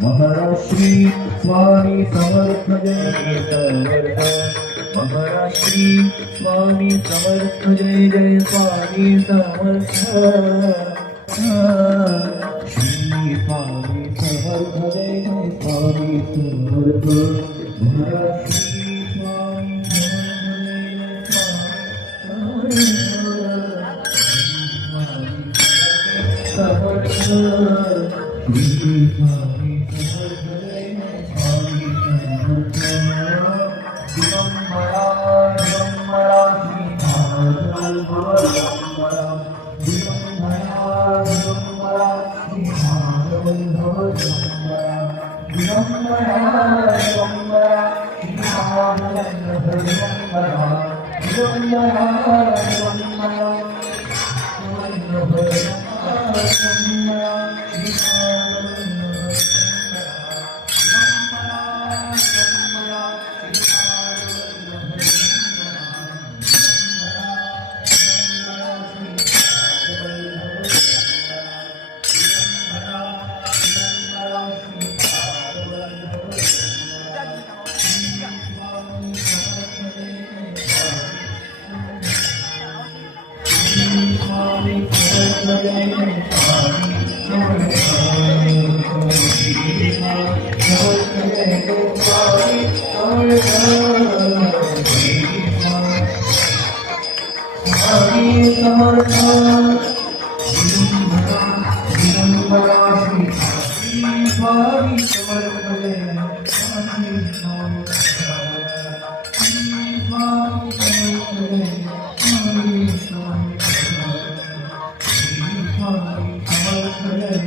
महाराष्ट्री स्वामी समर्थ जय समर्थ महाराष्ट्री स्वामी समर्थ जय जय स्वामी समर्थ श्री स्वामी समर्थ जय जय स्वामी समर्थ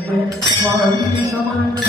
महाराष्ट्री स्वामी समर्थ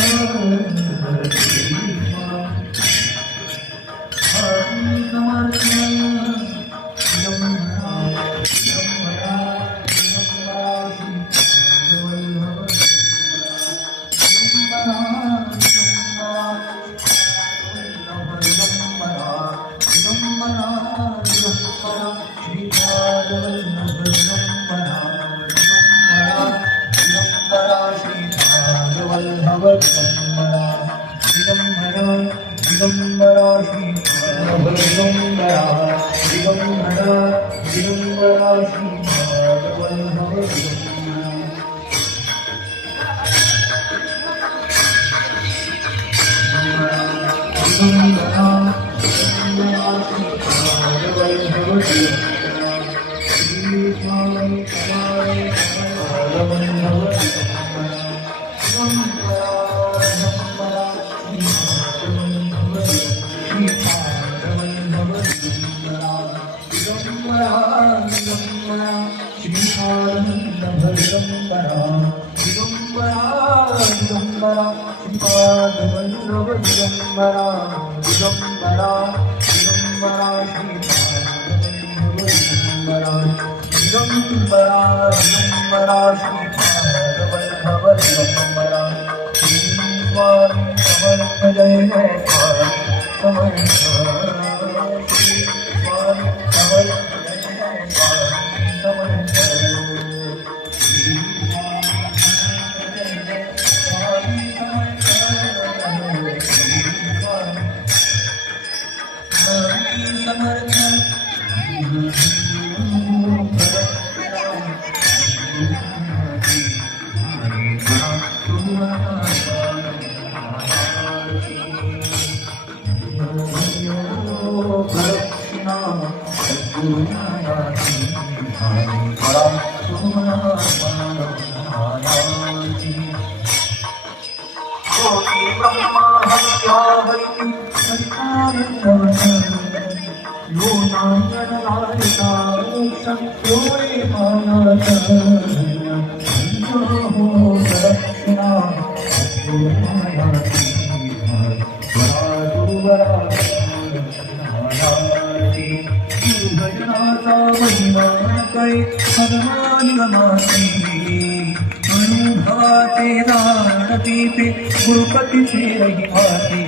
अनुभवाचे दानदीपे गुरुपतीचे रहिवासी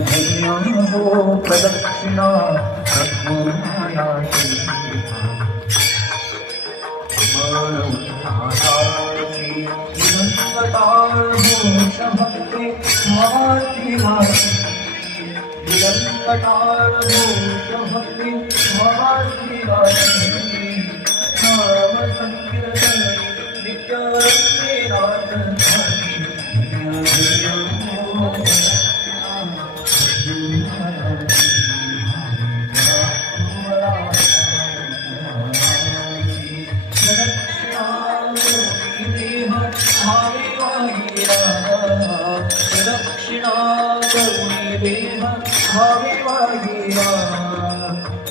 धन्य हो प्रदक्षिणा सद्गुरुमायाची भक्ती भक्ती नाम संकीर्तन नित्यानंदे दक्षिणा करुणी देह भावी वागिरा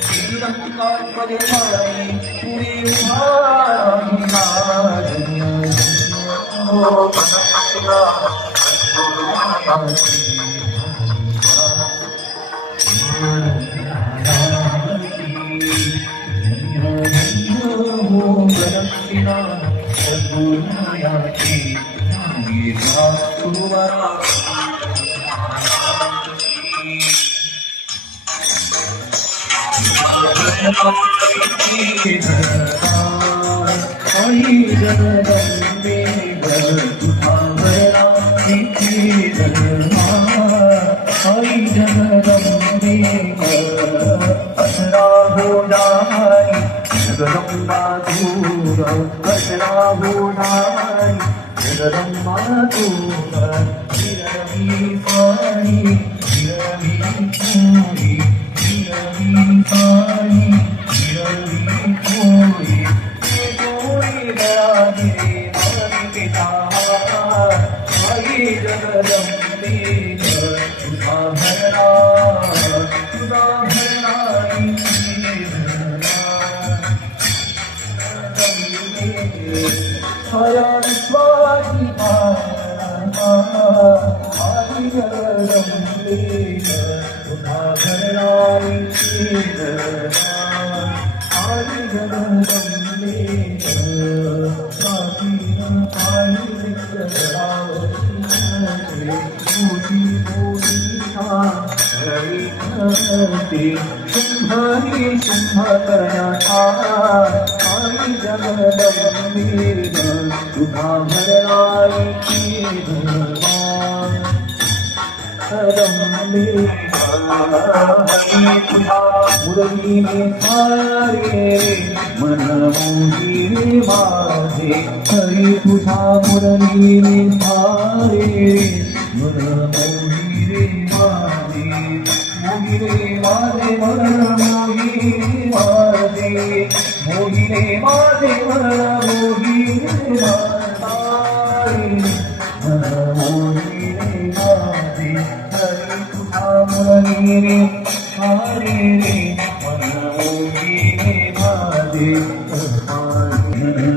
श्रीरंगात परिमाणे पुरी उभारा हो दक्षिणा दक्षिणा सद्गुरुमायाची आई जगदम्बे आई जगदम्बे असरा हो जाई जगदम्बा दूर असरा हो जाई जगदम्बा दूर हिरवी पाणी हिरवी पूरी हिरवी पाणी हिरवी पूरी पूरी दयाने हरि पिता आई जगदम्बे तुझा भरणा हया स्वामी आई जगदम्बे तुझा भरणा आई जगदम्बे शुंभरी शुंभ करण्याचा आई जगदम्बे तुझा भरणाची जगदम्बे तुझा मुरलीने सारे मन मोही माझे हरी तुझा मुरलीने सारे मन मोही रे माझे मोही रे माझे मन मोही माझे मोही रे माझे मन मोही मन मोही रे माझे हरी तुझा मुरली रे हरे रे मन मोही रे माझे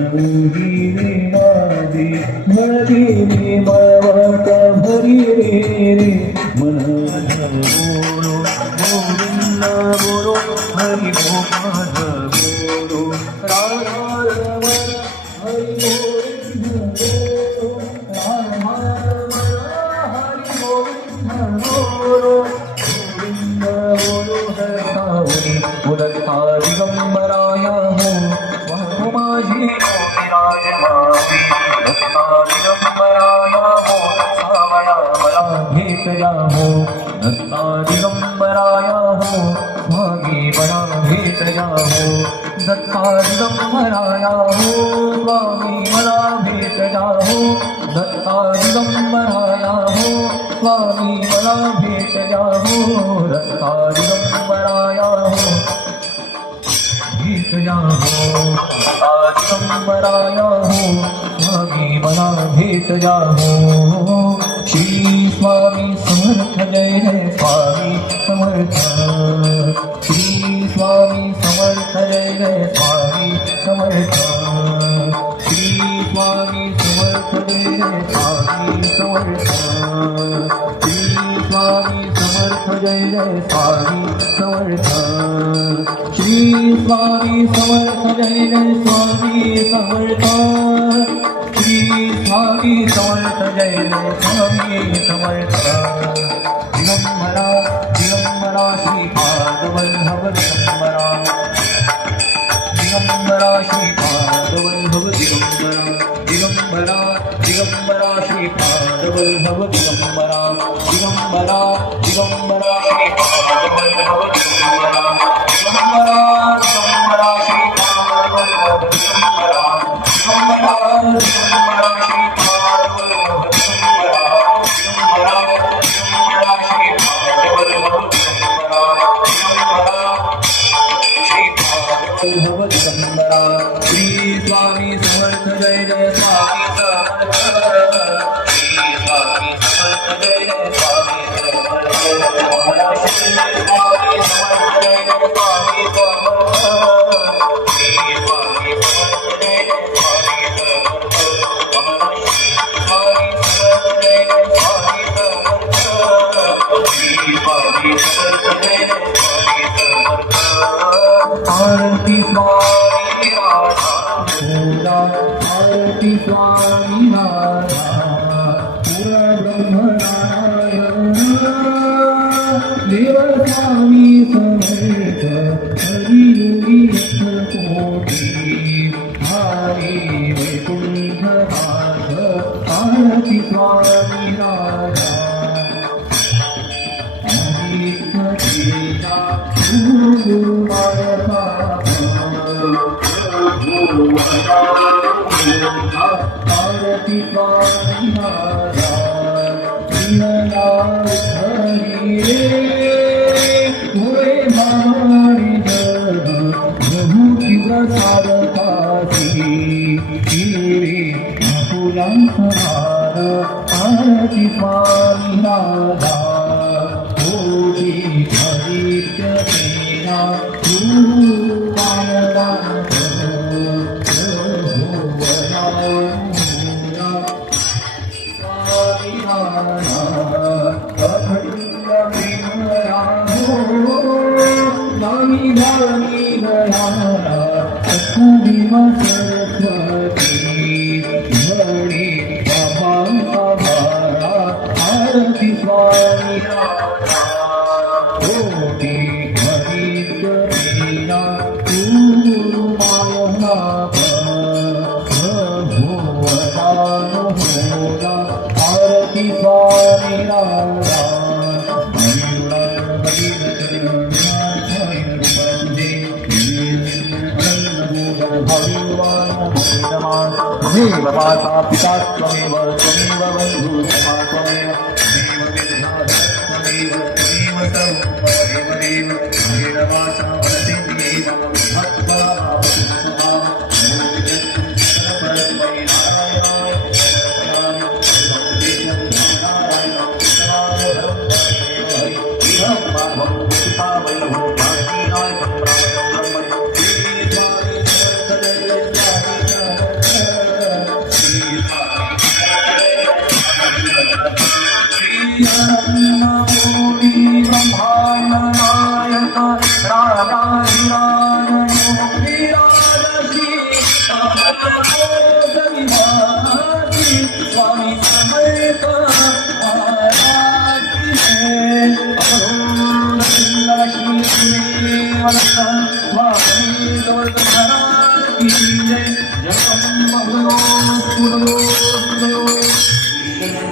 मोही रे माझे मुरली रे मळवट भरी रे मन बोलो गोविंद बोलो हरि गोपाल बोलो राम राम हरि गोविंद बोलो राम राम हरि गोविंद बोलो गोविंद बोलो हरि उदत्ता दिगंबराय हो वाहु माझी विराजमानी दत्ता दिगंबराय हो सावळा मला भेट जाहो दत्ता दिगंबराय हो भागी बडा भेट जाहो दत्ता दिगंबराय हो स्वामी मला भेट जाहो दत्ता दिगंबराय हो स्वामी मला भेट जाहो दत्ता दिगंबराय हो भेट जाहो दत्ता दिगंबराय हो स्वामी मला भेट जाहो श्री स्वामी समर्थ जय जय स्वामी समर्थ जय स्वामी समर्थ श्री स्वामी समर्थ जय जय स्वामी समर्थ श्री स्वामी समर्थ जय जय स्वामी समर्थ दिगंबरा दिगंबरा श्रीपाद वल्लभ दिगंबरा दिगंबरा श्रीपाद वल्लभ दिगंबरा दिगंबरा दिगंबरा श्रीपाद वल्लभ दिगंबरा दिगंबरा दिगंबरा श्रीपाद वल्लभ दिगंबरा दिगंबरा दिगंबरा श्रीपाद वल्लभ दिगंबरा दिगंबरा दिगंबरा श्रीपाद वल्लभ दिगंबरा दिगंबरा दिगंबरा श्रीपाद वल्लभ दिगंबरा दिगंबरा दिगंबरा श्री स्वामी समर्थ जय जय स्वामी समर्थ श्री स्वामी समर्थ जय जय स्वामी समर्थ श्री स्वामी समर्थ जय जय स्वामी समर्थ श्री स्वामी समर्थ जय जय स्वामी समर्थ स्वामी समर्थ जय जय स्वामी समर्थ श्री स्वामी समर्थ जय जय स्वामी समर्थ आरती स्वामी राधा आरती स्वामी राधा पुरा ब्रह्मनारायण देव स्वामी समर्थ हरि योगी कोटी हरे वैकुंठ नाथ आरती स्वामी राधा आरती स्वामी राधा हरि रे होय मारी प्रभु की सारथी रे फुलां सहार आरती स्वामी राधा होती हरित्य सेना आरती स्वामी होती हरिद्रीना मायना भगवतानो होला आरती स्वामी राधा देव माता पिता त्वमेव त्वमेव बन्धुः सखा त्वमेव त्वमेव त्वमेव सर्वमेव देव देव माता वदति देव भक्ता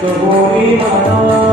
Govinda